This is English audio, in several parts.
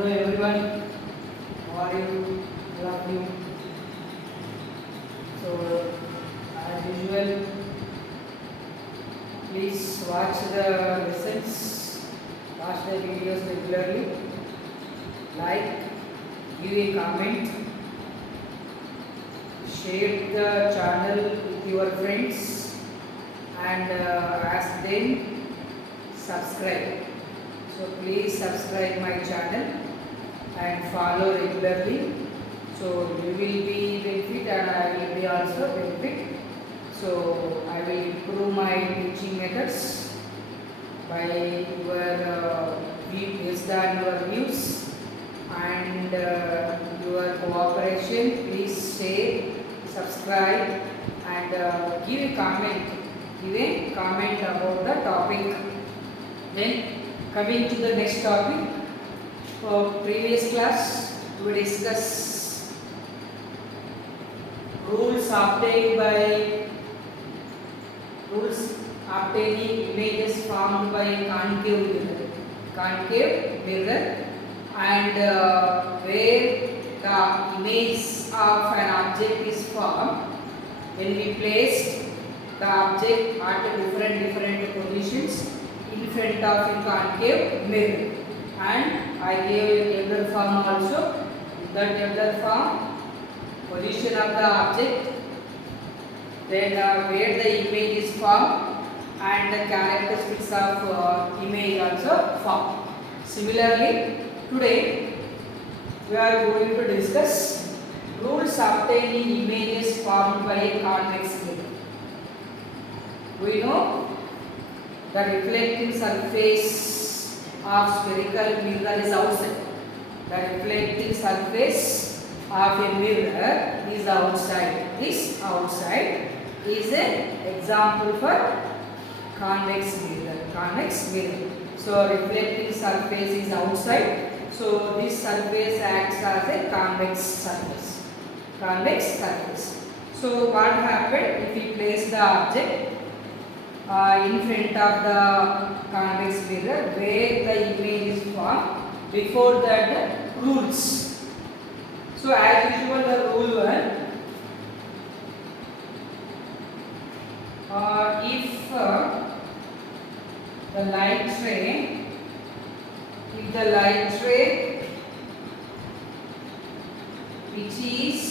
Hello everyone, how are you? Love you. So, as usual, please watch the lessons, watch the videos regularly, like, give a comment, share the channel with your friends, and ask them subscribe. So please subscribe my channel and follow regularly. So you will be benefit and I will be also benefit. So I will improve my teaching methods by your view based on your views and your cooperation. Please share, subscribe and give a comment. Give a comment about the topic. Then coming to the next topic, previous class we discuss rules obtaining images formed by concave mirror and where the image of an object is formed when we placed the object at different positions in front of a concave mirror, and I gave a tabular form also. In that tabular form, position of the object, then where the image is formed and the characteristics of image also formed. Similarly, today we are going to discuss rules obtaining images formed by a convex mirror. We know the reflecting surface of spherical mirror is outside. The reflecting surface of a mirror is outside. This outside is an example for convex mirror. So reflecting surface is outside. So this surface acts as a convex surface. So what happened if we place the object in front of the convex mirror where the image is formed? Before that, the rules. So as usual, the rule one, if the light ray which is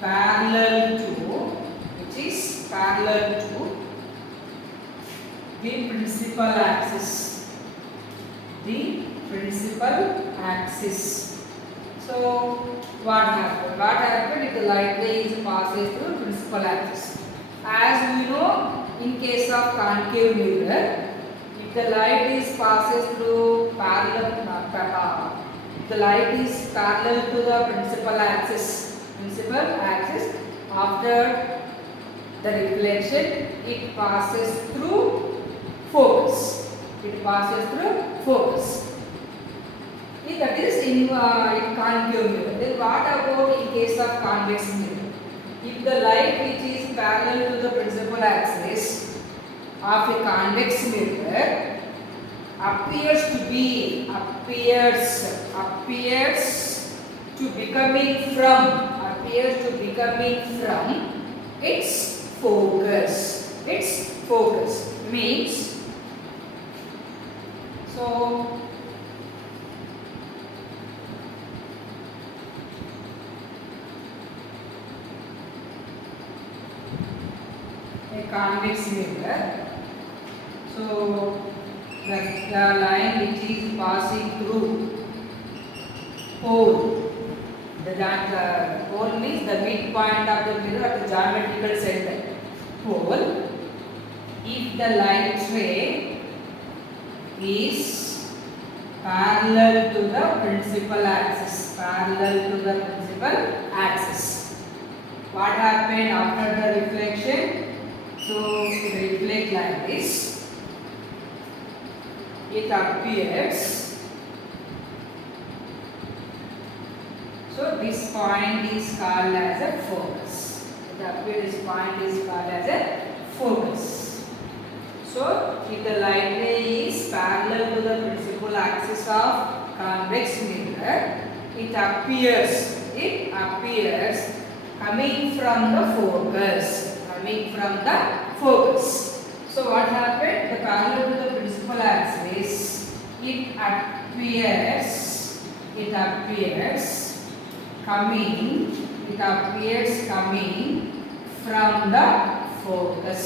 parallel to the principal axis. So what happened if the light ray passes through principal axis? As we know, in case of concave mirror, if the light is passes through the light is parallel to the principal axis, after the reflection, it passes through focus. That is in concave mirror. Then what about in case of convex mirror? If the light which is parallel to the principal axis of a convex mirror appears to becoming from its focus means, so a convex mirror, so the line which is passing through pole, the pole means the midpoint of the mirror at the geometrical center pole. If the light ray is parallel to the principal axis, what happened after the reflection? So it reflects like this. It appears. So this point is called as a focus. This point is called as a focus. So if the light ray is parallel to the principal axis axis of convex mirror, it appears coming from the focus. So what happened? The parallel to the principal axis, it appears coming from the focus.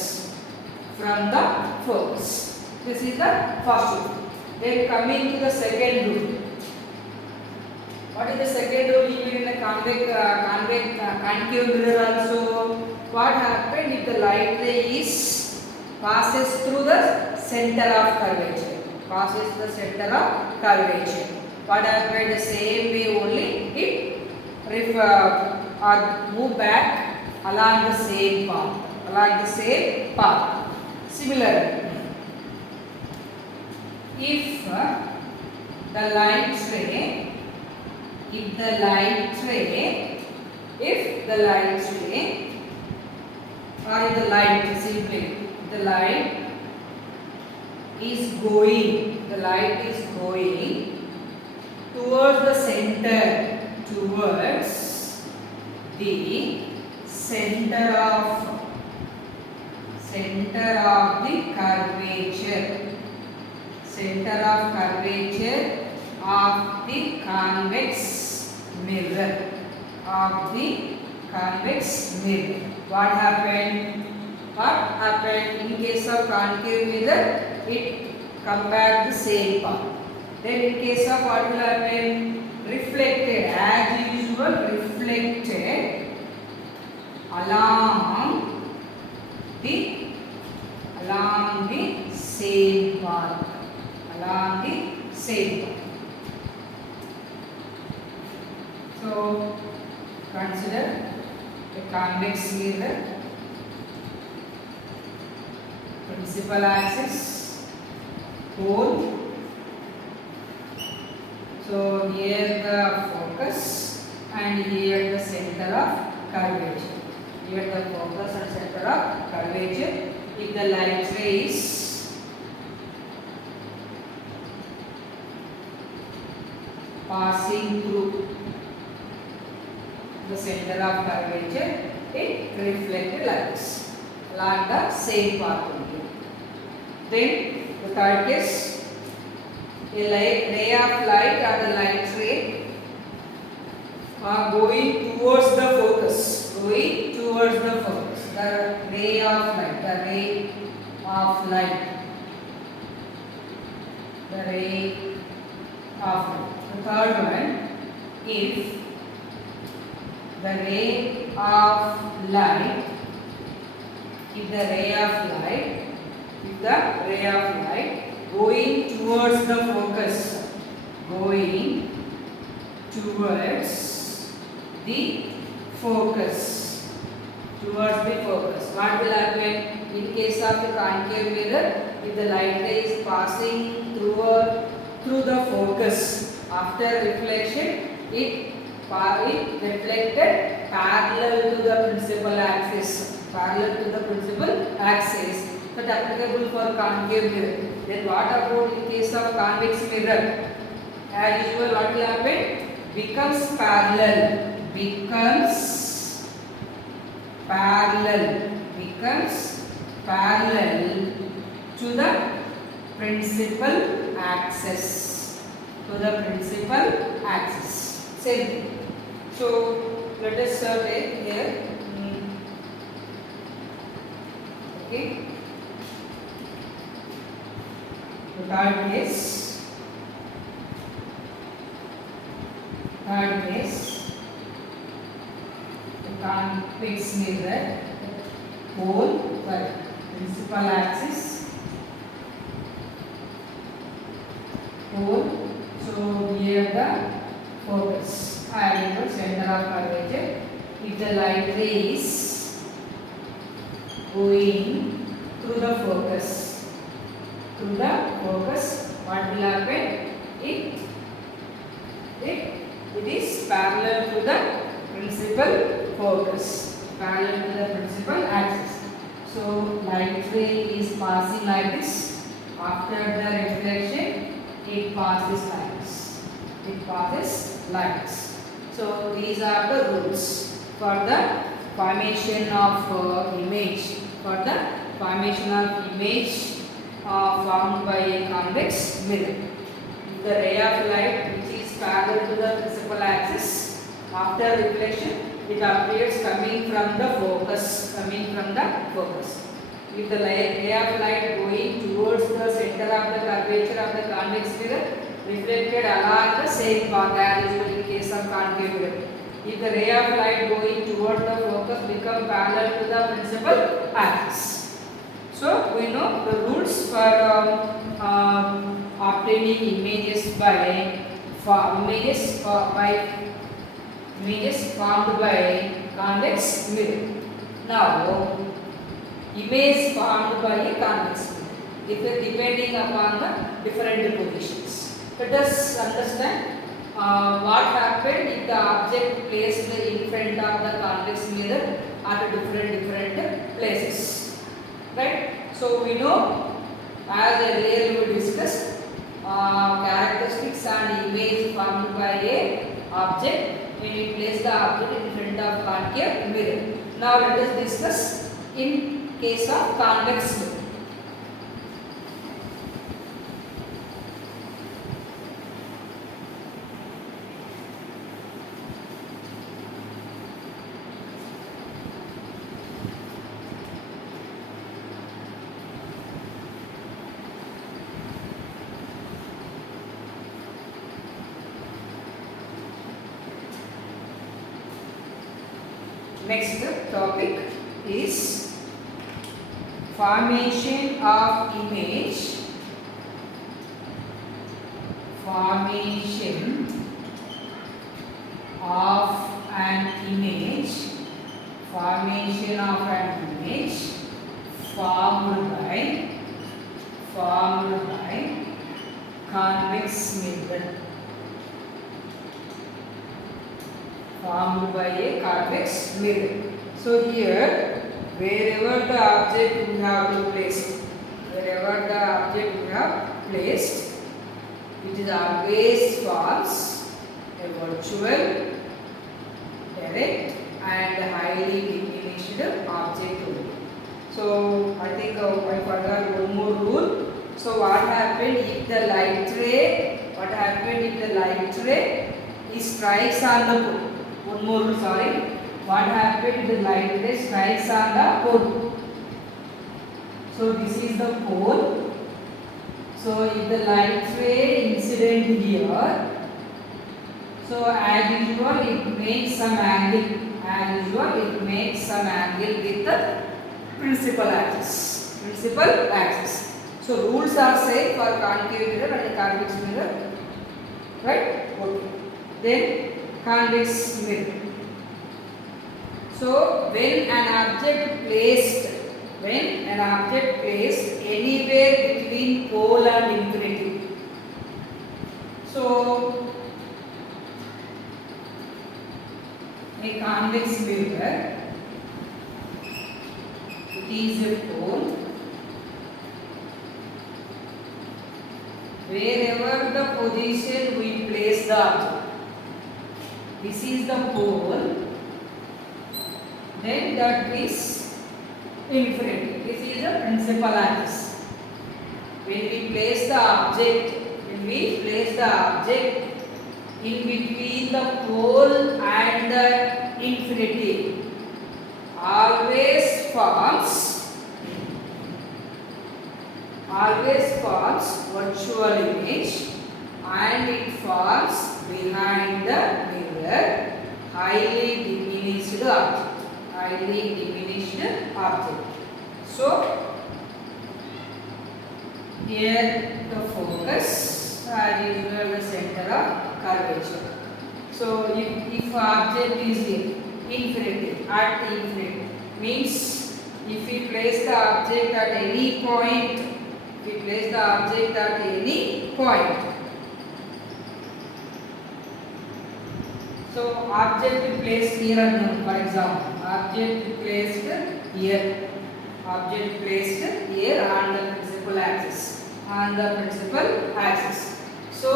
This is the first rule. Then coming to the second rule. What is the second rule even in a concave mirror also? What happened if the light ray passes through the center of curvature? What happened? The same way only it or move back along the same path. Similarly, if the light ray or the light simply the light is going towards the center, towards the center of the curvature of the convex mirror. What happened? In case of concave mirror, it come back the same path. Then in case of what will happen? Reflected, as usual, reflected along the same path. So consider the convex mirror, principal axis, pole. So here the focus and here the center of curvature. Here the focus and center of curvature. If the light ray is passing through the center of curvature, it reflected like this along the same path only. Then the third case, a ray of light or the light ray are going towards the focus. The ray of light. The third one, if the ray of light going towards the focus, what will happen? In case of the concave mirror, if the light ray is passing through the focus, after reflection, it reflected parallel to the principal axis. That applicable for concave mirror. Then what about in case of convex mirror? As usual, what will happen? Becomes parallel to the principal axis. Same thing. So let us survey here. Okay. The third case, the convex mirror, pole for principal axis, pole. So here the focus, and center of curvature. If the light ray is going through the focus, what will happen? It is parallel to the principal focus, parallel to the principal axis. So light ray is passing like this. After the reflection, it passes like it passes like this. So these are the rules for the formation of image. For the formation of image formed by a convex mirror. The ray of light which is parallel to the principal axis, after reflection it appears coming from the focus. If the ray of light going towards the center of the curvature of the convex mirror, reflected along the same path as usual in case of concave mirror. If the ray of light going toward the focus become parallel to the principal axis. So we know the rules for obtaining images images formed by convex mirror. Now, image formed by a convex mirror, depending upon the different positions. Let us understand what happened if the object placed in front of the convex mirror at different places. Right? So we know, as earlier we discussed, characteristics and image formed by a object when we place the object in front of concave mirror. Now let us discuss in case of convex mirror. Next topic is formation of image. Formation of an image. Formation of an image formed by convex mirror. Formed by a convex mirror. So here, wherever the object we have placed, it is always forms a virtual, direct, and highly diminished object only. So I think I forgot one more rule. So what happened if the light ray? Strikes on the pole? One more rule, sorry. What happened if the light ray strikes on the pole? So this is the pole. So if the light ray incident here, so as usual it makes some angle. With the principal axis. So rules are same for concave mirror and convex mirror. Right? Okay. Then convex mirror. So when an object placed anywhere between pole and infinity, so a convex mirror, it is a pole. Wherever the position we place the object, this is the pole, then that is infinity. This is the principal axis. When we place the object in between the pole and the infinity, always forms virtual image, and it forms behind the mirror highly diminished object. So here the focus, as usual the center of curvature. So if object is infinity, at infinity, means if we place the object at any point, so object placed here unknown, for example, object placed here on the principal axis. So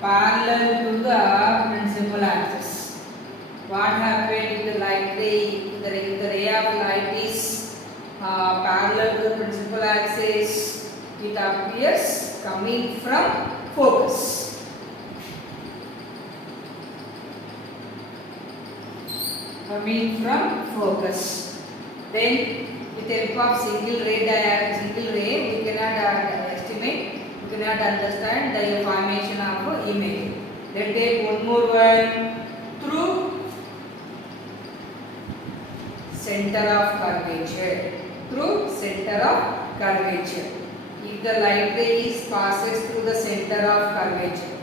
parallel to the principal axis. What happened if the light ray, if the ray of light is parallel to the principal axis, it appears coming from focus. Coming from focus. Then with the help of single ray, we cannot estimate, we cannot understand the formation of image. Let's take one more one. Through center of curvature. Through center of curvature. If the light ray passes through the center of curvature,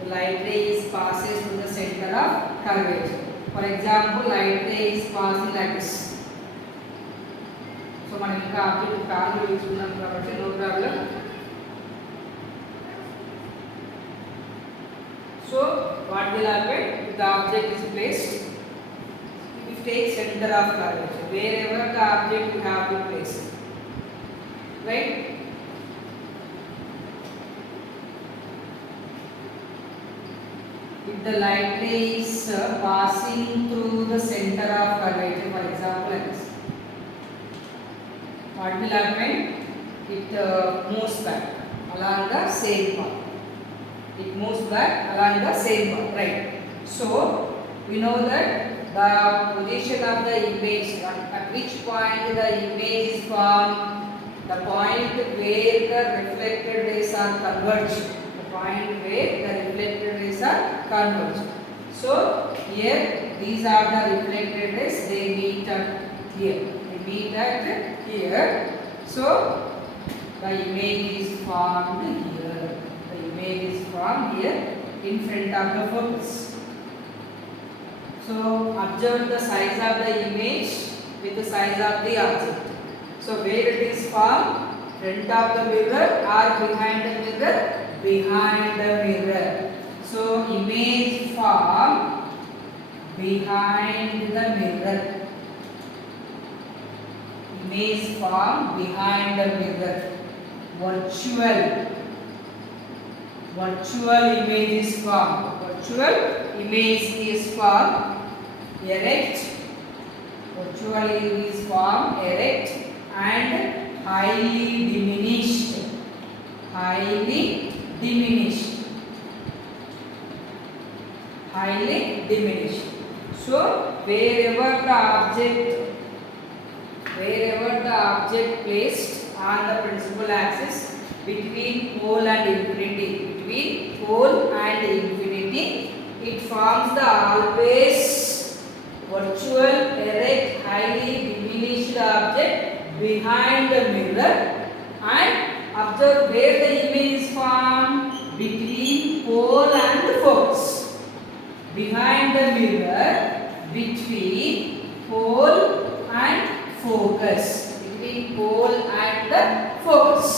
the light ray passes through the center of curvature. For example, light ray is passing like this. So, మనం ఇంకా object parallel తీసుకున్నాం కాబట్టి no problem. So, what will happen? If the object is placed, it takes center of curvature wherever the object you have to place, right? If the light ray is passing through the center of curvature, for example, like this, what will happen? It moves back along the same path. It moves back along the same path, right? So, we know that the position of the image, at which point the image is formed, the point where the reflected rays are converged. The point where the reflected rays are converged. So, here these are the reflected rays, they meet at here. They meet at here. So, the image is formed here. The image is formed here in front of the focus. So, observe the size of the image with the size of the object. So, where it is formed? Front of the mirror or behind the mirror? Behind the mirror. So, image formed behind the mirror. Image formed behind the mirror. Virtual image is formed. Virtual image is formed erect. Virtual image is formed erect and highly diminished. Highly diminished. Highly diminished. So wherever the object placed on the principal axis between pole and infinity, it forms the always virtual erect highly diminished object behind the mirror. And observe where the image is formed, between pole and focus. Behind the mirror, between pole and focus. Between pole and the focus.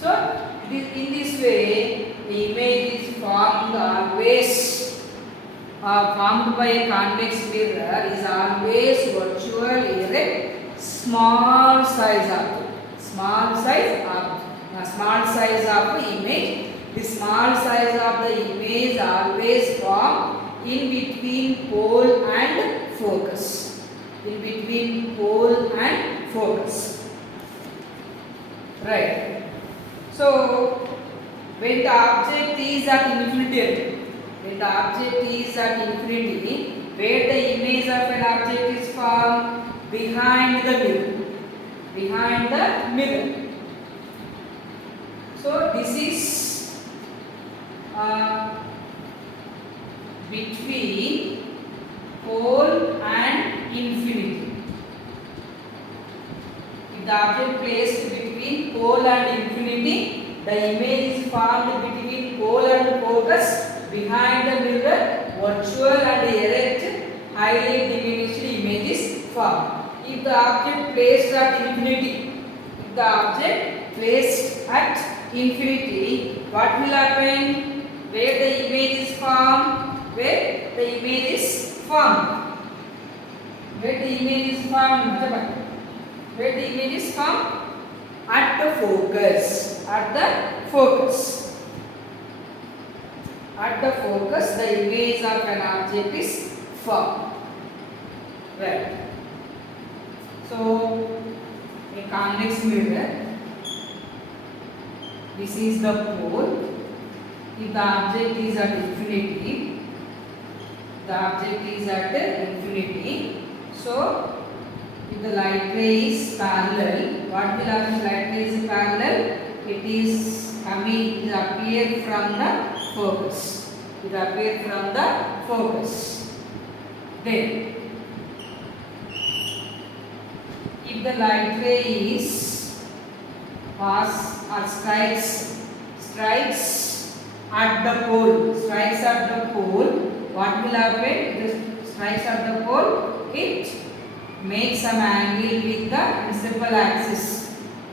So, in this way, the image is formed always formed by a convex mirror is always virtual erect small size object. Small size of the image. The small size of the image always formed in between pole and focus. In between pole and focus. Right. So, when the object is at infinity, where the image of an object is formed? Behind the mirror. So, this is between pole and infinity. If the object placed between pole and infinity, the image is formed between pole and focus behind the mirror. Virtual and erect highly diminished image is formed. If the object placed at infinity, what will happen? Where the image is formed? Where the image is formed at the focus. At the focus, the image of an object is formed. Right. So, a convex mirror. This is the pole. If the object is at infinity, so if the light ray is parallel, what will happen? Light ray is parallel. It is coming. It appear from the focus. Then, if the light ray is pass or strikes at the pole, what will happen? It strikes at the pole, it makes some angle with the principal axis.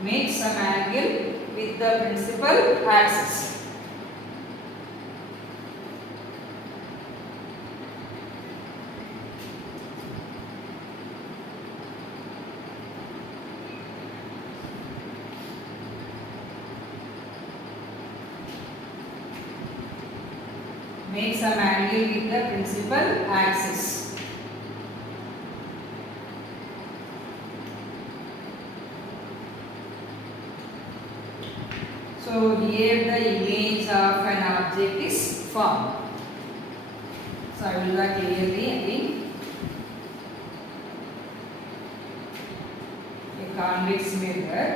Make some angle with the principal axis. So here the image of an object is formed. So I will write clearly again. A convex mirror.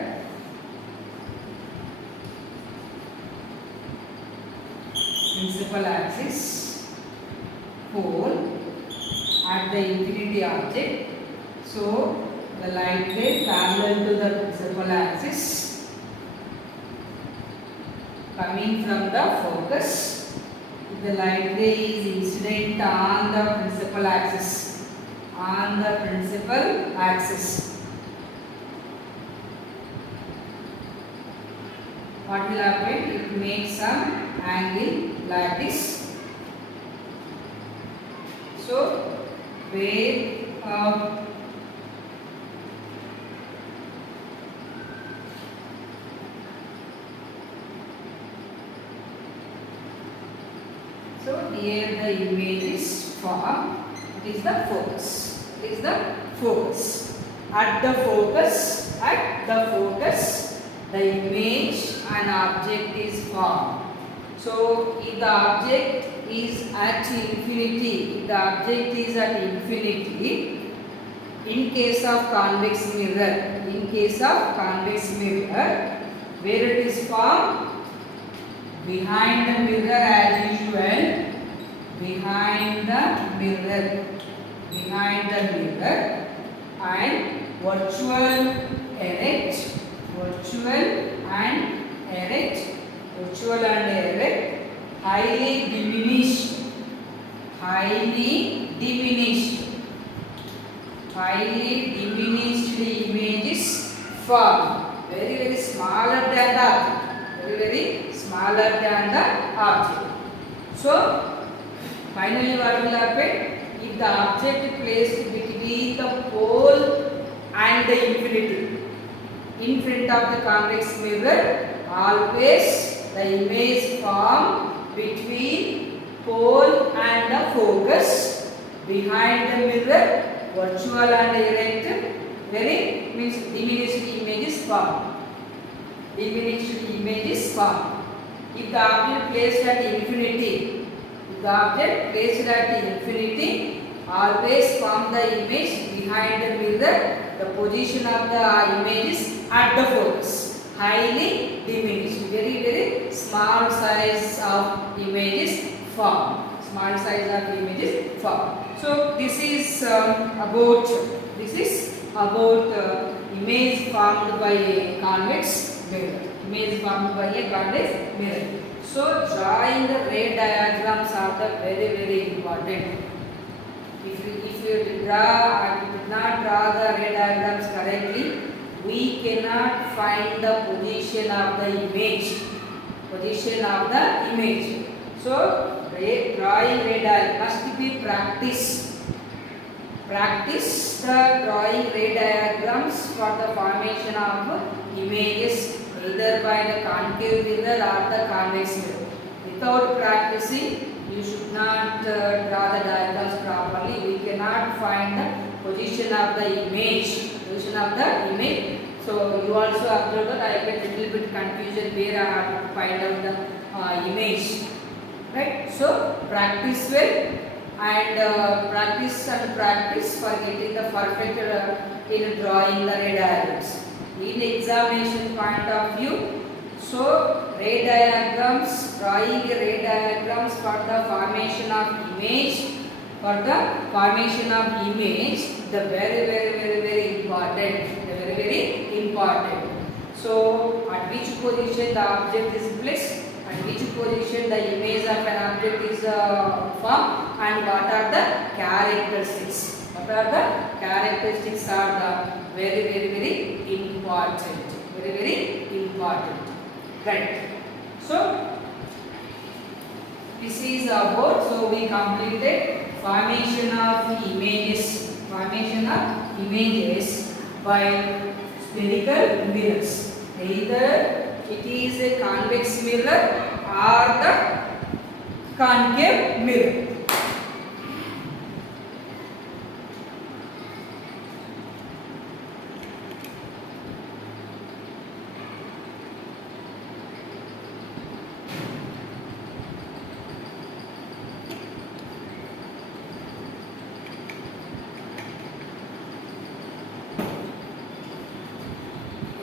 Principal axis, pole, at the infinity object. So the light ray parallel to the principal axis, coming from the focus. The light ray is incident on the principal axis. What will happen? It makes some angle like this. So where so here the image is formed. It is the focus. At the focus, the image and object is formed. So if the object is at infinity, in case of convex mirror, where it is formed? Behind the mirror as usual, behind the mirror and virtual and erect, highly diminished images formed. Very smaller than the object. So finally what will happen? If the object placed between the pole and the infinity, in front of the convex mirror, always the image formed between pole and the focus. Behind the mirror, virtual and erect, means diminished images formed. If the object placed at infinity, always form the image behind the mirror. The position of the image is at the focus, highly diminished. Very small size of images form. So this is about image formed by a convex mirror. So drawing the ray diagrams are the very important. If you did not draw the ray diagrams correctly, we cannot find the position of the image. So drawing ray diagram must be practiced. Practice the drawing ray diagrams for the formation of images either by the concave mirror or the convex mirror. without practicing, you should not draw the diagrams properly. We cannot find the position of the image. So you also observe that I get little bit confusion where I have to find out the image. Right? So practice well and practice for getting the perfect in drawing the ray diagrams. In examination point of view, so ray diagrams, drawing ray diagrams for the formation of image, the very important. So at which position the object is placed, at which position the image of an object is formed, and what are the characteristics. What are the characteristics are the very important. Very important. Right. So this is about, so we completed formation of images by spherical mirrors. Either it is a convex mirror or the concave mirror.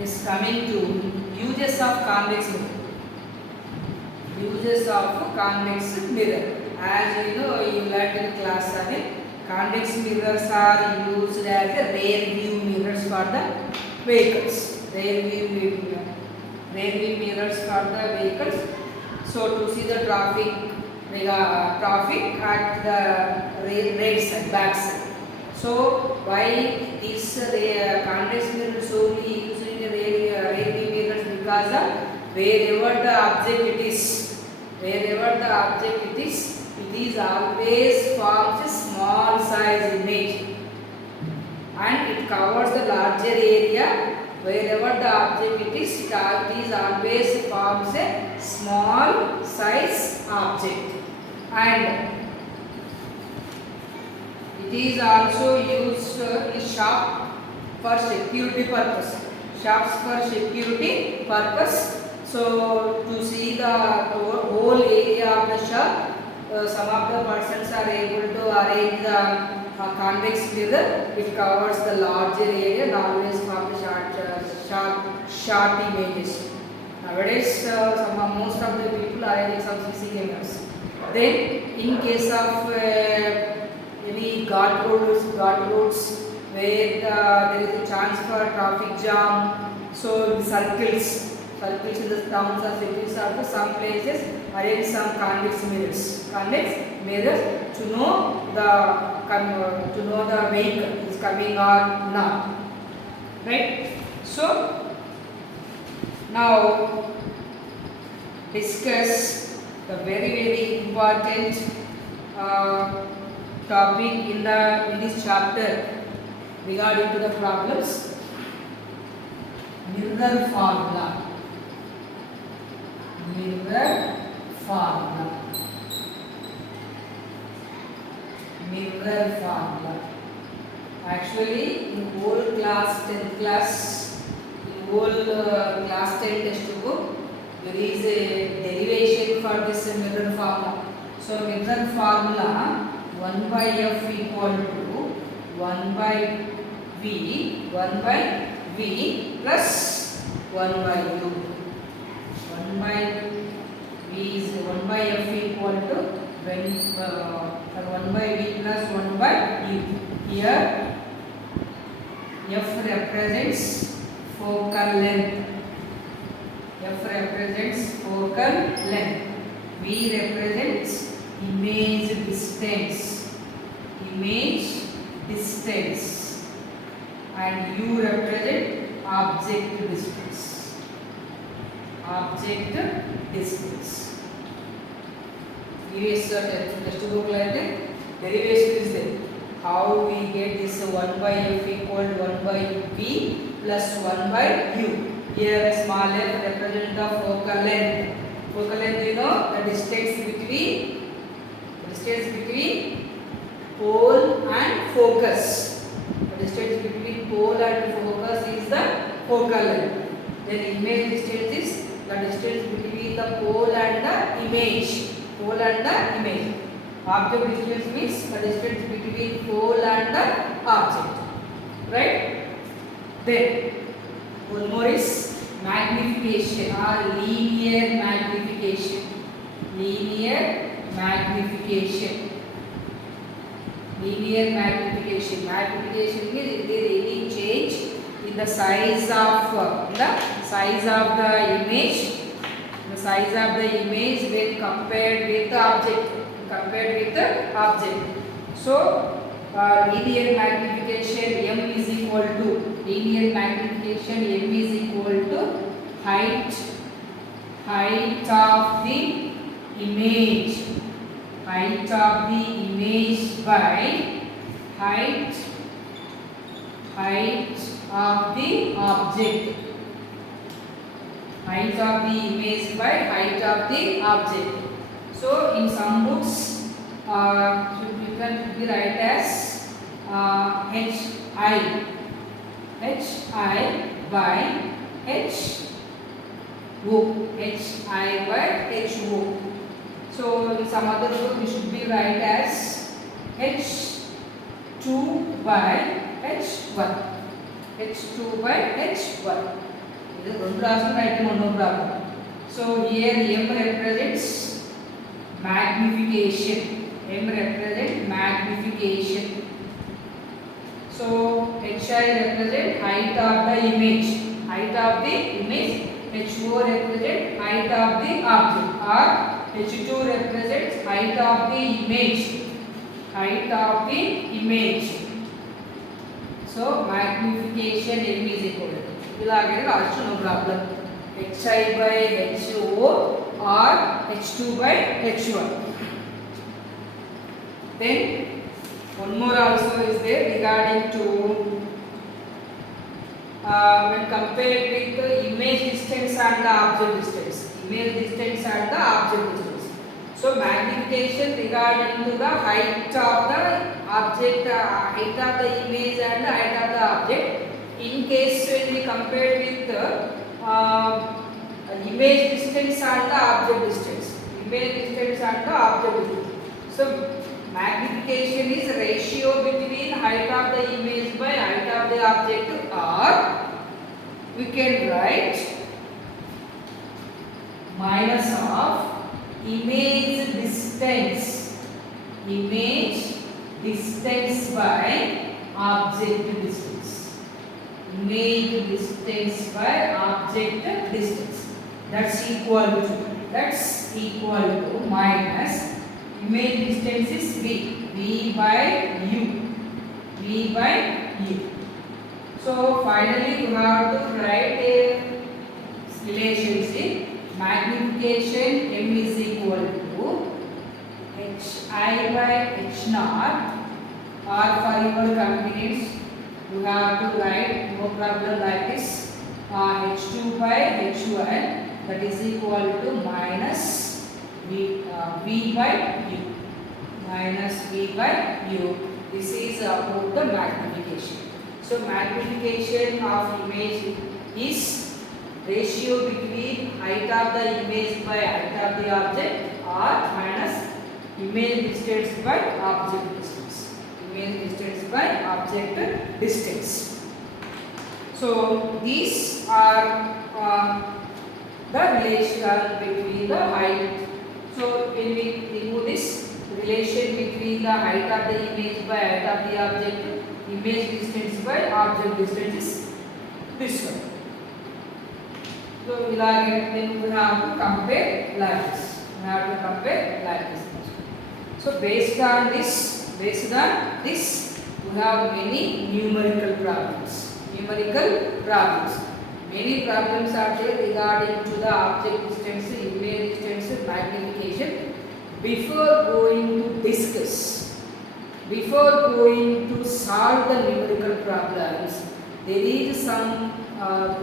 Is coming to uses of convex mirror. Uses of convex mirror. As you know, you learned in class 7, convex mirrors are used as a rear view mirrors for the vehicles. Rear view mirrors for the vehicles. So to see the traffic at the right side, back side. So why this convex mirrors only used in rear view mirrors? Because wherever the object it is, it is always forms a small size image, and it covers the larger area. Wherever the object it is always forms a small size object, and it is also used in shop for security purpose. Shops for security purpose. So to see the whole area of the shop, some of the persons are able to arrange the convex mirror. It covers the larger area, always from the short images. Nowadays, most of the people are arranging some CC cameras. Then, in case of any guard roads where there is a chance for traffic jam, so circles in the towns or cities or some places arrange some convex mirrors to know the vehicle is coming or not. Right? So now discuss the very important topic in this chapter regarding to the problems. Mirror formula. Actually, in whole class 10 textbook, there is a derivation for this mirror formula. So mirror formula 1 by f equal to 1 by v plus 1 by u. 1 by v is 1 by f equal to 1 by v plus 1 by u. Here f represents focal length. V represents image distance, and u represent object distance. Previous textbook like that, derivation is there. How we get this 1 by f equal to 1 by v plus 1 by u. Here small f represents the focal length. Focal length, you know, the distance between pole and focus. The distance between pole and focus is the focal length. Then image distance is the distance between the pole and the image. Pole and the image. Object distance means the distance between pole and the object. Right? Then one more is magnification or linear magnification. Linear magnification. Linear magnification. Magnification means if there is any change in the size of the image. The size of the image when compared with the object. So linear magnification m is equal to height of the image by height of the object. Height of the image by height of the object. So in some books you can write as hi by ho. So in some other book you should be write as h2 by h1. This is one problem. So here m represents magnification. So hi represent height of the image. H4 represent height of the object, or H2 represents height of the image. So magnification m is equal to no problem. Hi by ho or h2 by h1. Then one more also is there regarding to when compared with the image distance and the object distance. So magnification regarding to the height of the object, height of the image and the height of the object. In case when we compare with the image distance and the object distance. So magnification is ratio between height of the image by height of the object, or we can write minus of image distance by object distance. That's equal to minus image distance is v by u. So finally you have to write a relationship. Magnification m is equal to hi by h naught, or for your convenience you have to write no problem like this, h2 by h1, that is equal to minus v by u. This is about the magnification. So magnification of image is ratio between height of the image by height of the object, or minus image distance by object distance. So these are the relation between the height. So when we remove this relation between the height of the image by height of the object, image distance by object distance is this one. So then we have to compare like this. So based on this, we have many numerical problems. Many problems are there regarding to the object distance, image distance, magnification. Before going to solve the numerical problems, there is some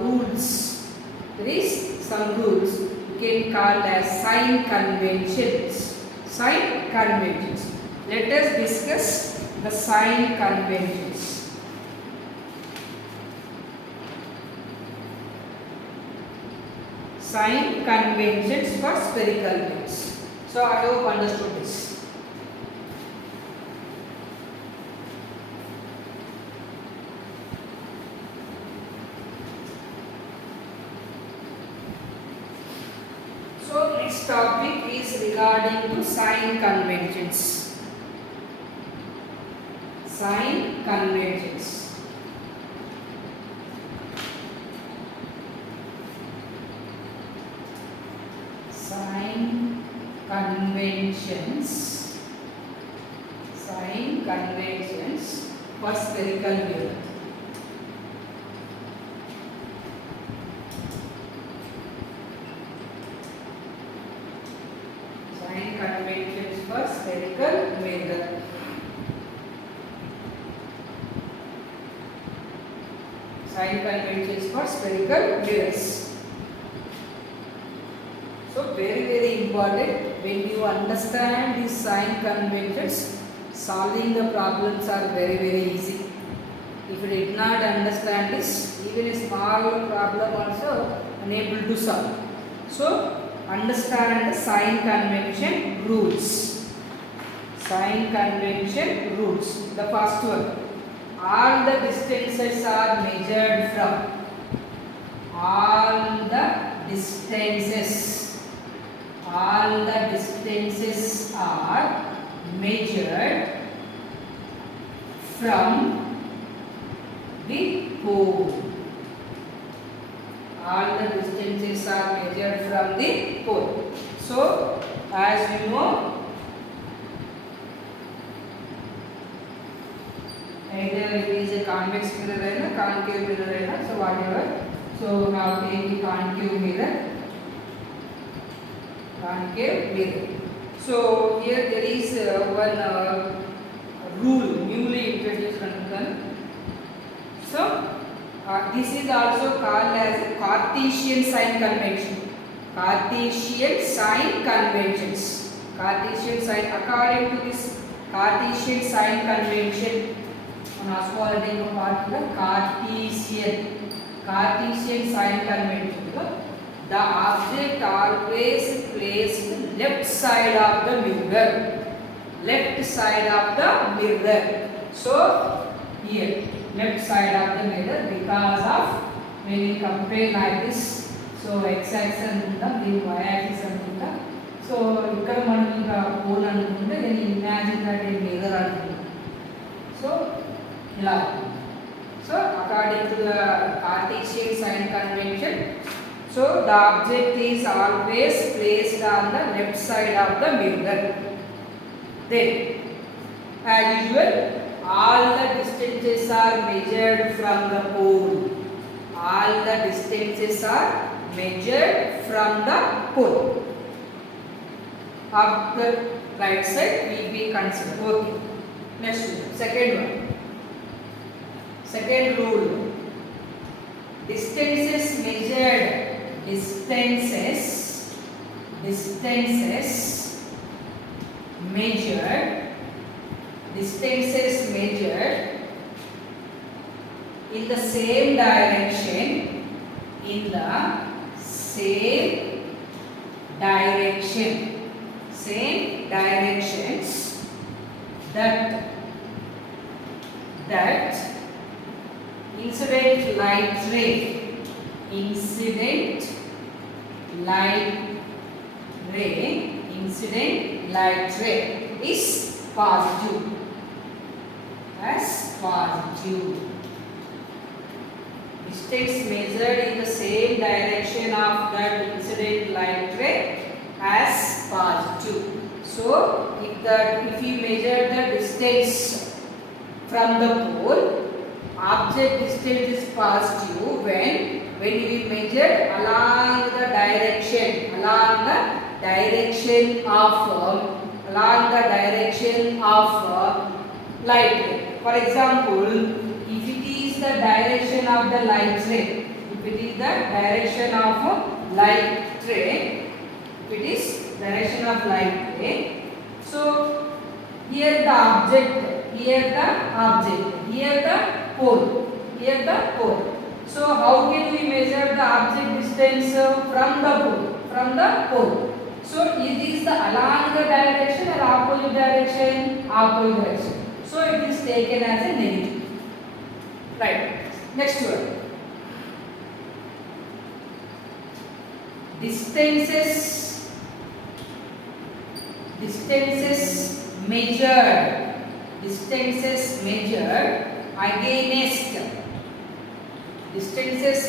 rules. can call as sign conventions. Sign conventions. Let us discuss the sign conventions. Sign conventions for spherical waves. So I hope understood this. So next topic is regarding to sign conventions. Sign conventions. Sign conventions. Sign conventions for spherical wave. Sign conventions for spherical wave. Sign conventions for spherical waves. So very important. When you understand these sign conventions, solving the problems are very easy. If you did not understand this, even a small problem also unable to solve. So understand the sign convention rules. Sign convention rules. The first one. All the distances are measured from. All the distances. All the distances are measured from the pole. All the distances are measured from the pole. So, as you know, either it is a convex mirror or concave mirror, so whatever. So, now take the concave mirror. Concave mirror. So here there is one rule newly introduced. So this is also called as a Cartesian sign convention. Cartesian sign conventions. Cartesian sign, according to this Cartesian sign convention, on asphalting part of the Cartesian sign convention. The object always placed left side of the mirror. Left side of the mirror. So here left side of the mirror, because of when we compare like this. So x axis and the y axis and so you can pole and then imagine that a mirror and so according to the Cartesian sign convention, so the object is always placed on the left side of the mirror. Then, as usual, all the distances are measured from the pole. All the distances are measured from the pole. Of the right side will be considered. Okay. Next one. Second one. Second rule. Distances measured. Distances measured in the same direction, same directions that incident light ray is positive. As positive. Distance measured in the same direction of that incident light ray as positive. So, if you measure the distance from the pole, object distance is positive when we measure along the direction of light ray. For example, if it is the direction of the light ray, If it is direction of light ray, so here the object, here the pole. So how can we measure the object distance from the pole? So it is the along the direction or opposite direction? Opposite direction. So it is taken as a negative. Right. Next one. Distances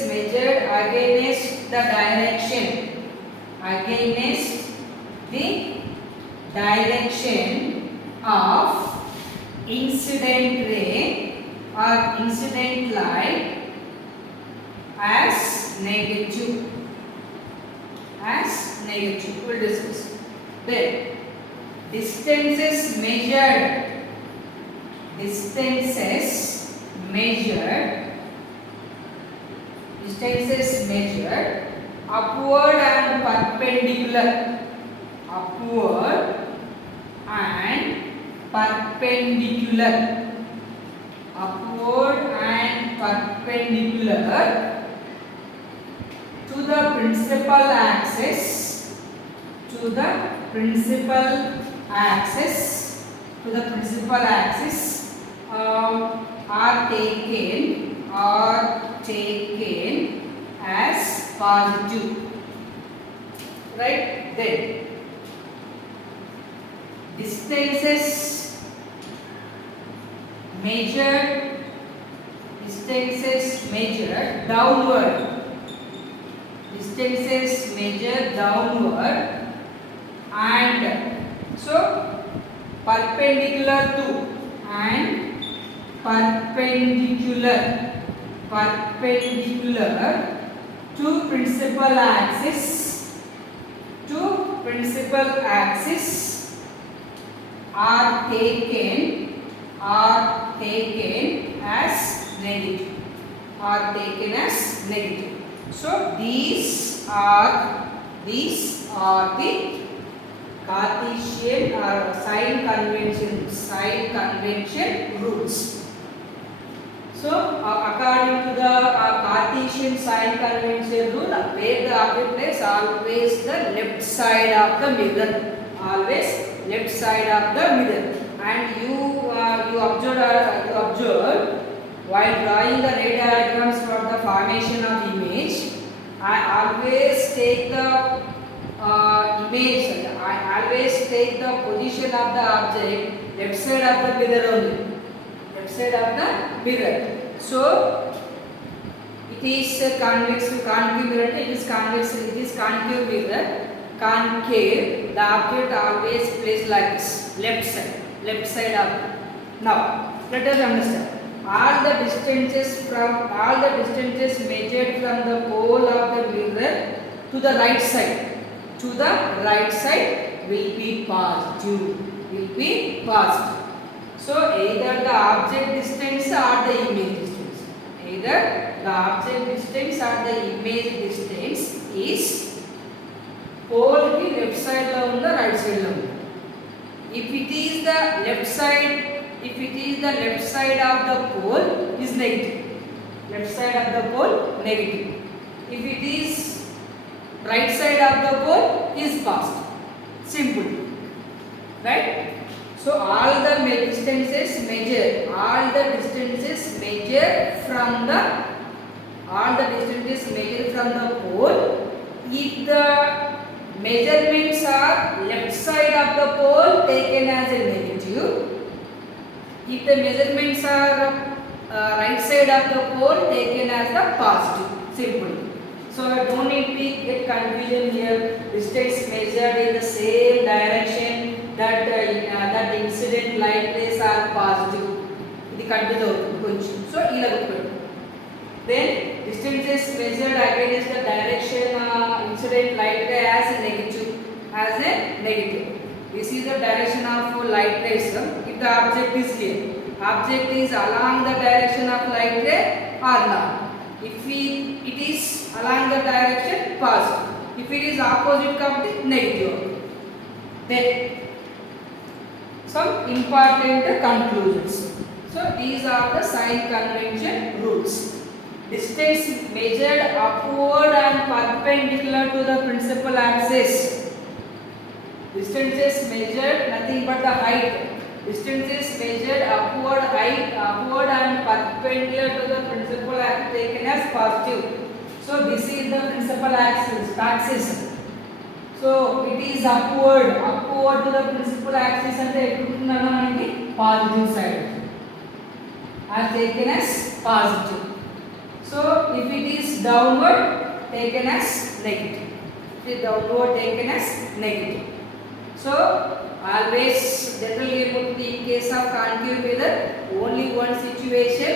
measured against the direction of incident ray or incident light as negative. We'll discuss. Then distances measured upward and perpendicular to the principal axis are taken as positive. Right? Then distances measured downward and so perpendicular to principal axis are taken as negative. So these are the Cartesian or sign convention rules. So according to the Cartesian sign convention rule, where the object is always the left side of the mirror. And you observe while drawing the ray diagrams for the formation of image, I always take the position of the object left side of the mirror only. So it is concave mirror. It is concave mirror. Concave. The object always placed like this, left side of. Now let us understand. All the distances measured from the pole of the mirror to the right side will be positive. So either the object distance or the image distance is pole ki left side lo unda, right side lo unda. If it is the left side of the pole is negative. If it is right side of the pole is positive. Simple. Right? So all the distances measured from the pole, if the measurements are left side of the pole, taken as a negative. If the measurements are right side of the pole, taken as the positive. Simple. So don't need to get confusion here. Distance measured in the same direction that incident light rays are positive. This confuse. So then distances measured against the direction incident light ray as a negative. This is the direction of light rays. If the object is here, object is along the direction of light ray or not. If it is along the direction, positive. If it is opposite kabatti negative. Then some important conclusions. So these are the sign convention rules. Distance measured upward and perpendicular to the principal axis. Distances measured nothing but the height. Distances measured upward and perpendicular to the principal axis taken as positive. So this is the principal axis. So it is upward to the principal axis and the positive side are taken as positive. So if it is downward, taken as negative. It is downward, taken as negative. So always generally in case of concave mirror, only one situation,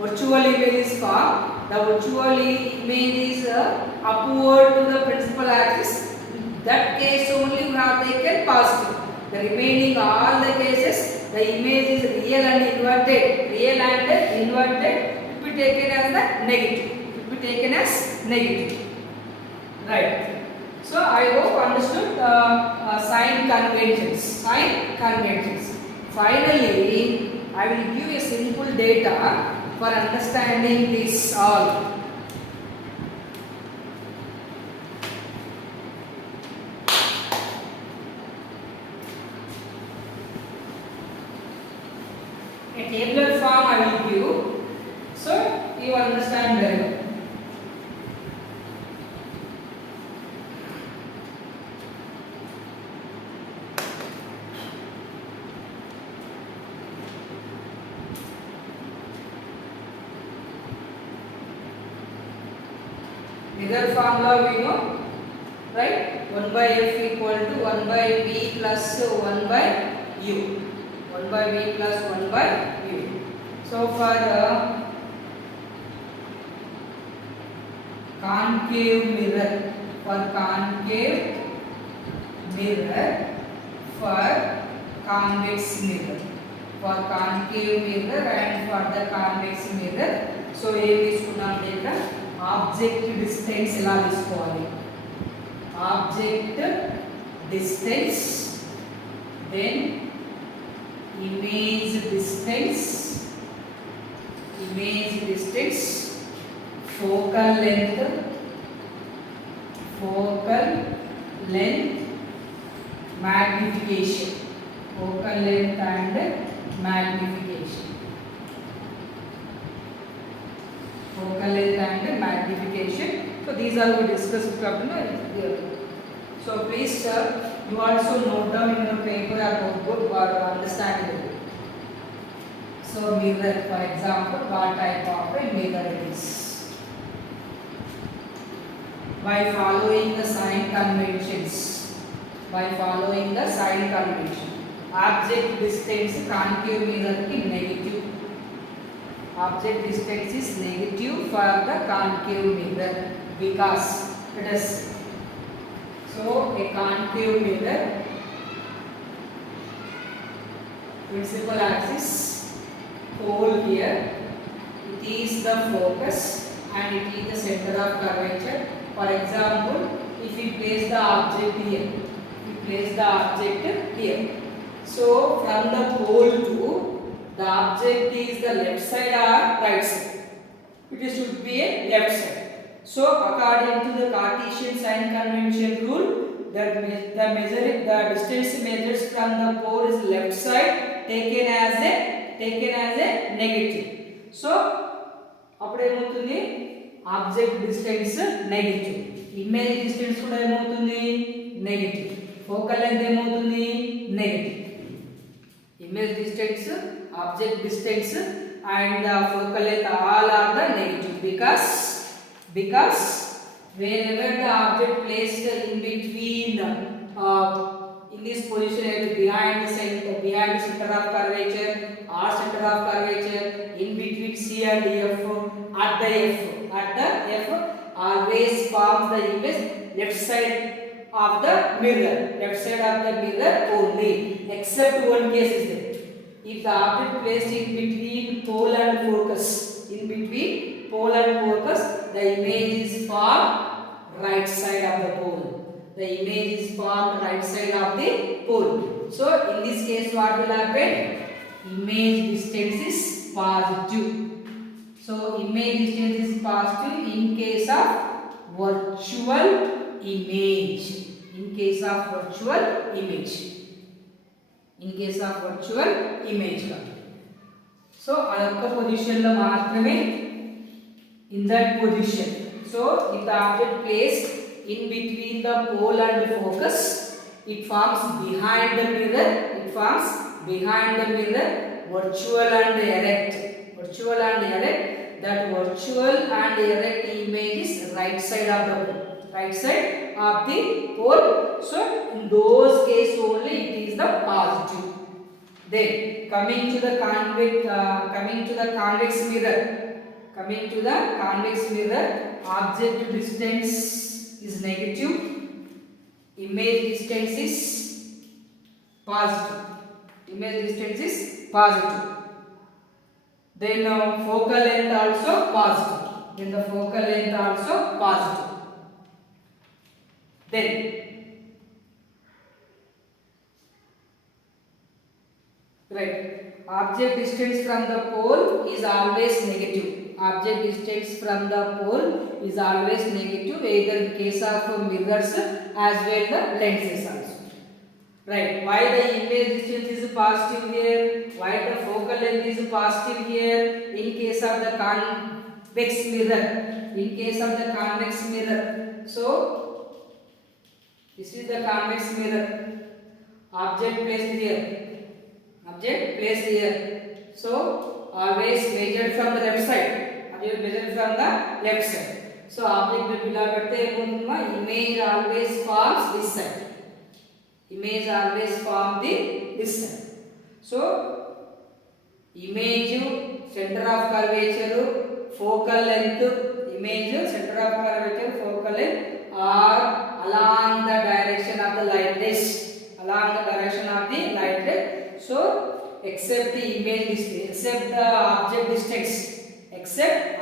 virtual image is formed. The virtual image is upward to the principal axis. In that case only we have taken positive. The remaining all the cases, the image is real and inverted. Real and inverted will be taken as the negative. It will be taken as negative. Right. So I hope understood sign conventions. Sign conventions. Finally, I will give a simple data for understanding this all. A tabular form I will give, so you understand very well. Mirror formula we know, right? 1 by f equal to 1 by v plus 1 by u. 1 by v plus 1 by u. So for the concave mirror, for convex mirror, for concave mirror and for the convex mirror. So here is data. Object distance ఎలా తీసుకోవాలి, object distance, then image distance, focal length, magnification, focal length and magnification. Focal length and magnification. So these are we discussed here. So please you also note down in your paper or notebook or understand it. So mirror, for example, what type of a mirror it is. By following the sign conventions. Object distance concave mirror is negative. Object distance is negative for the concave mirror because it is so a concave mirror principal axis pole here, it is the focus and it is the center of curvature. For example, if we place the object here, so from the pole to the object is the left side or right side. It should be a left side. So according to the Cartesian sign convention rule, the distance measured from the pole is left side taken as a negative. So అప్పుడు ఏమవుతుంది, object distance negative, image distance కూడా ఏమవుతుంది negative, focal length ఏమవుతుంది negative. Image distance, object distance and the focal length all are the negative because whenever the object placed in between in this position behind the center of curvature or center of curvature in between C and F at the F always forms the image left side of the mirror only, except one case is there. If the object placed in between pole and focus, the image is formed right side of the pole. The image is formed right side of the pole. So in this case what will happen? Image distance is positive. So image distance is positive in case of virtual image. In case of virtual image. In case of virtual image. So adakka position lo maatrame in that position. So if the object placed in between the pole and focus, it forms behind the mirror. It forms behind the mirror, virtual and erect. Virtual and erect. That virtual and erect image is right side of the pole. Right side of the pole. So in those cases only it is the positive. Then coming to the convex mirror. Coming to the convex mirror, object distance is negative, image distance is positive. Image distance is positive. Then focal length also positive. Then the focal length also positive. Then right, object distance from the pole is always negative. Object distance from the pole is always negative, either in case of mirrors as well the lenses also. Right, why the image distance is positive here? Why the focal length is positive here? In case of the convex mirror. In case of the convex mirror. So, this is the convex mirror. Object placed here. Object placed here. So, always measured from the left side. Object measured from the left side. So, object image always forms this side. Image always form this side. So, image center of curvature, focal length, image center of curvature, focal length are along the direction of the light rays. Along the direction of the light ray. So, except the image distance, except the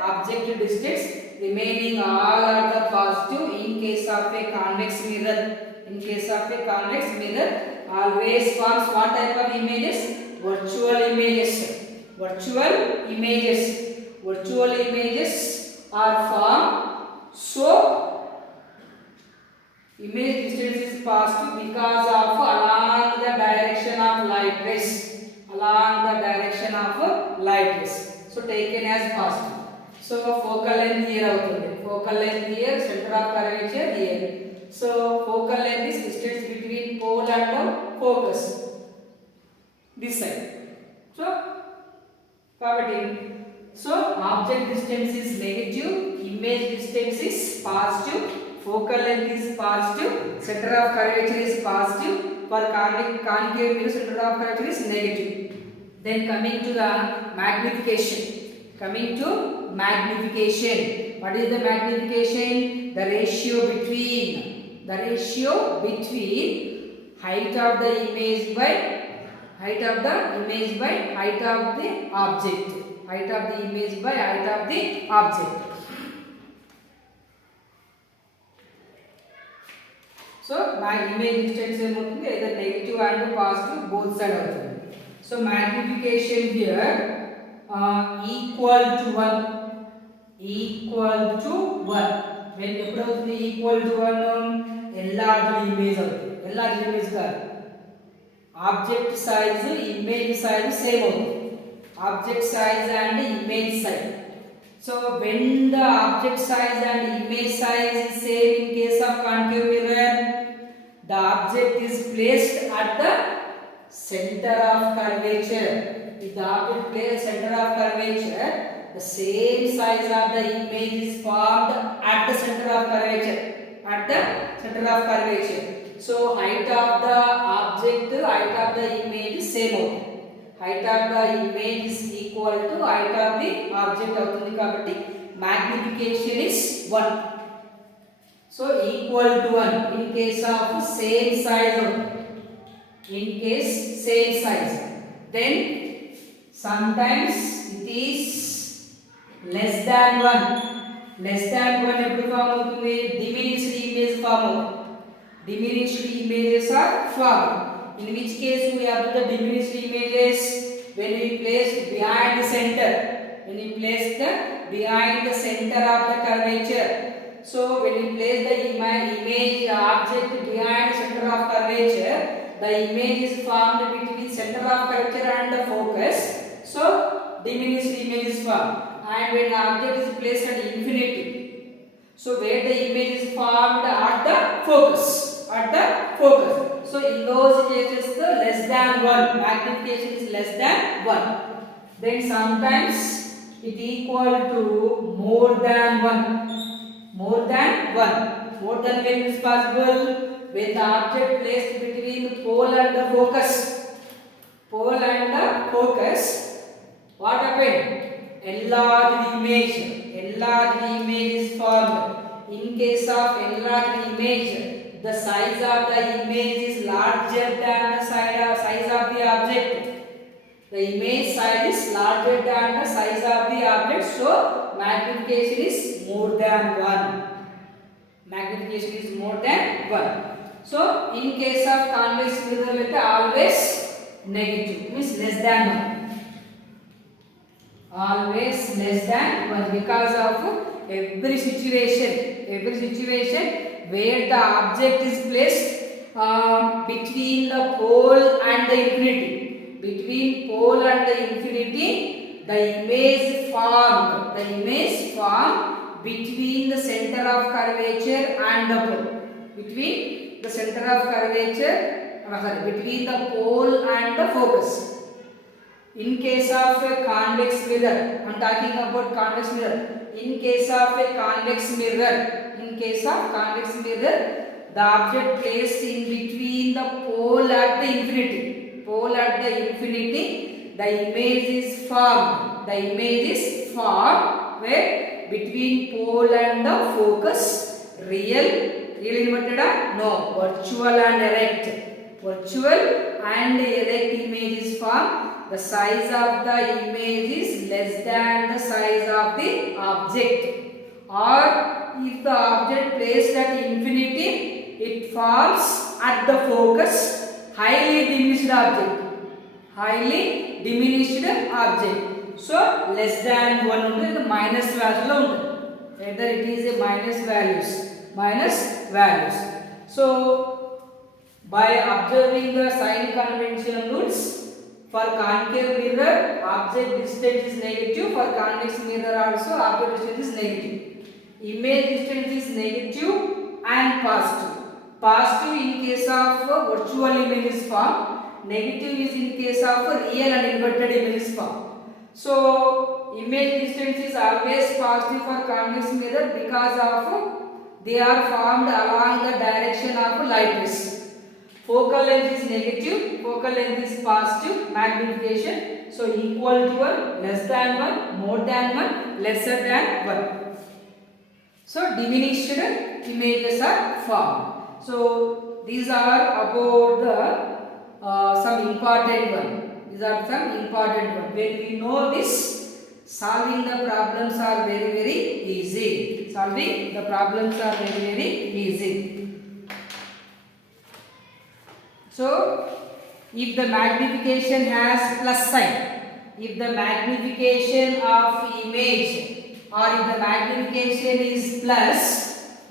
object distance, remaining all are the positive in case of a convex mirror. In case of a convex mirror, always forms what type of images? Virtual images. Virtual images. Virtual images are formed. So, image distance is positive because of along the direction of light rays. Along the direction of light rays. So taken as positive. So focal length here avutundi. Focal length here, center of curvature here. So focal length is distance between pole and focus. This side. So object distance is negative, image distance is positive. Focal length is positive, center of curvature is positive. For concave mirror, center of curvature is negative. Then coming to the magnification. Coming to magnification. What is the magnification? The ratio between height of the image by height of the object. Height of the image by height of the object. So, my image distance is either negative and positive, both sides. So, magnification here equal to 1. Equal to 1. When equal to 1, enlarged image. Enlarged image. Object size, image size same. Object size and image size. So, when the object size and image size is same in case of concave mirror, the object is placed at the center of curvature. If the object placed center of curvature, the same size of the image is formed at the center of curvature. At the center of curvature. So, height of the object, height of the image is same. Height of the image is equal to height of the object. Magnification is 1. So, equal to 1 in case of same size. In case same size. Then, sometimes it is less than 1. Less than 1 ఎప్పుడు form అవుతుంది? Diminished formed. Diminished images are formed. In which case we have the diminished images when we place behind the center. When we place the behind the center of the curvature. So when we place the image object behind the center of curvature, the image is formed between center of curvature and the focus. So diminished image is formed. And when the object is placed at infinity, so where the image is formed at the focus. At the focus. So in those cases the less than 1, magnification is less than 1. Then sometimes it equal to more than 1. More than 1. More than when is possible? When the object placed between the pole and the focus. Pole and the focus. What happened? Enlarged image. Enlarged image is formed. In case of enlarged image, the size of the image is larger than the size of the object. The image size is larger than the size of the object, so magnification is more than 1. Magnification is more than 1. So in case of convex mirror method, always negative, means less than 1. Always less than 1 because of every situation where the object is placed between the pole and the infinity. Between pole and the infinity, the image formed between the center of curvature and the pole. Between the center of curvature, between the pole and the focus. In case of a convex mirror, I am talking about convex mirror. In case of a convex mirror, the object placed in between the pole at the infinity. The image is formed. Where between pole and the focus, real inverted? No, virtual and erect. Virtual and erect image is formed. The size of the image is less than the size of the object. Or if the object placed at infinity, it falls at the focus, highly diminished object. So less than 1 the minus value. Whether it is a minus values. So by observing the sign convention rules, for concave mirror, object distance is negative. For convex mirror also, object distance is negative. Image distance is negative and positive. Positive in case of virtual images form. Negative is in case of real and inverted images form. So image distance is always positive for convex mirror because of they are formed along the direction of light rays. Focal length is negative, focal length is positive, magnification. So equal to 1, less than 1, more than 1, lesser than 1. So diminished images are formed. So these are about the some important one. When we know this, solving the problems are very easy. So, if the magnification has plus sign, if the magnification of image or if the magnification is plus,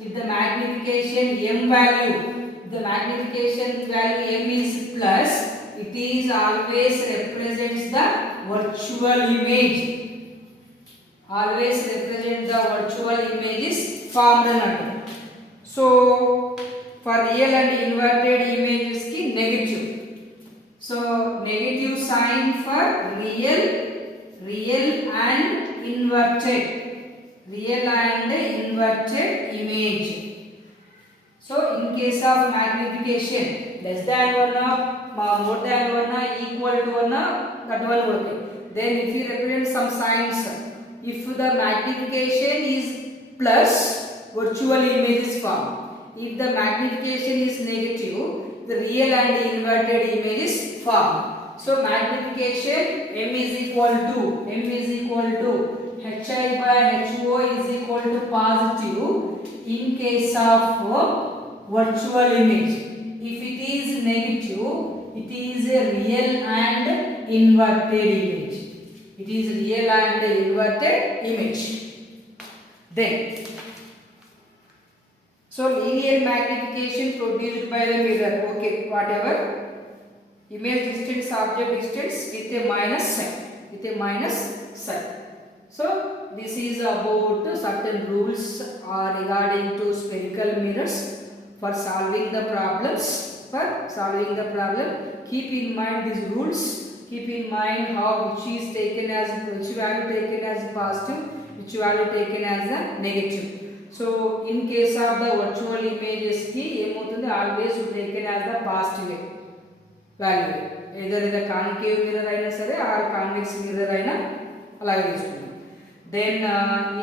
if the magnification m value, if the magnification value m is plus, it is always represents the virtual image. Always represent the virtual images formed. So, for real and inverted images ki negative. So negative sign for real and inverted image. So in case of magnification, less than 1, more than 1, equal to 1, that one okay. Then if you represent some signs, if the magnification is plus, virtual image is formed. If the magnification is negative, the real and inverted image is formed. So magnification m is equal to Hi by HO is equal to positive in case of virtual image. If it is negative, it is a real and inverted image. It is real and inverted image. Then, so linear magnification produced by the mirror. Okay, whatever. Image distance, object distance with a minus sign. With a minus sign. So this is about certain rules regarding to spherical mirrors for solving the problems. For solving the problem, keep in mind these rules. Keep in mind how which is taken as which value taken as positive, which value taken as a negative. So in case of the virtual images ki always taken as the positive value. Either in the concave mirror aina sare or convex mirror aina alage తీసుకుంటాం. Then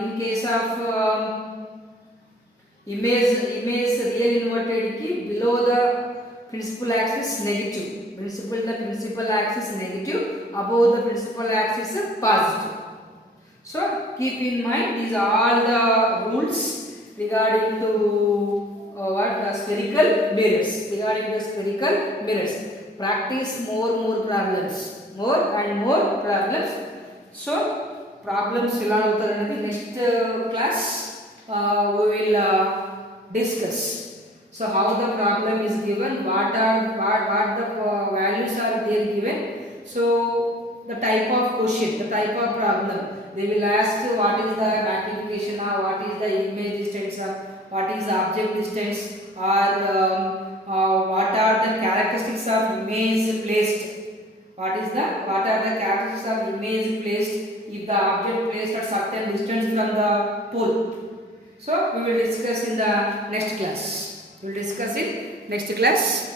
in case of image real inverted ki below the principal axis negative. Principal axis negative, above the principal axis positive. So keep in mind these are all the rules regarding to spherical mirrors. Regarding the spherical mirrors, practice more problems, more and more problems. So problems in the next class we will discuss. So how the problem is given, what the values are there given. So the type of question, the type of problem. They will ask what is the magnification or what is the image distance or what is the object distance or what are the characteristics of image placed. What are the characteristics of image placed if the object placed at certain distance from the pole. So we will discuss in the next class. We will discuss in next class.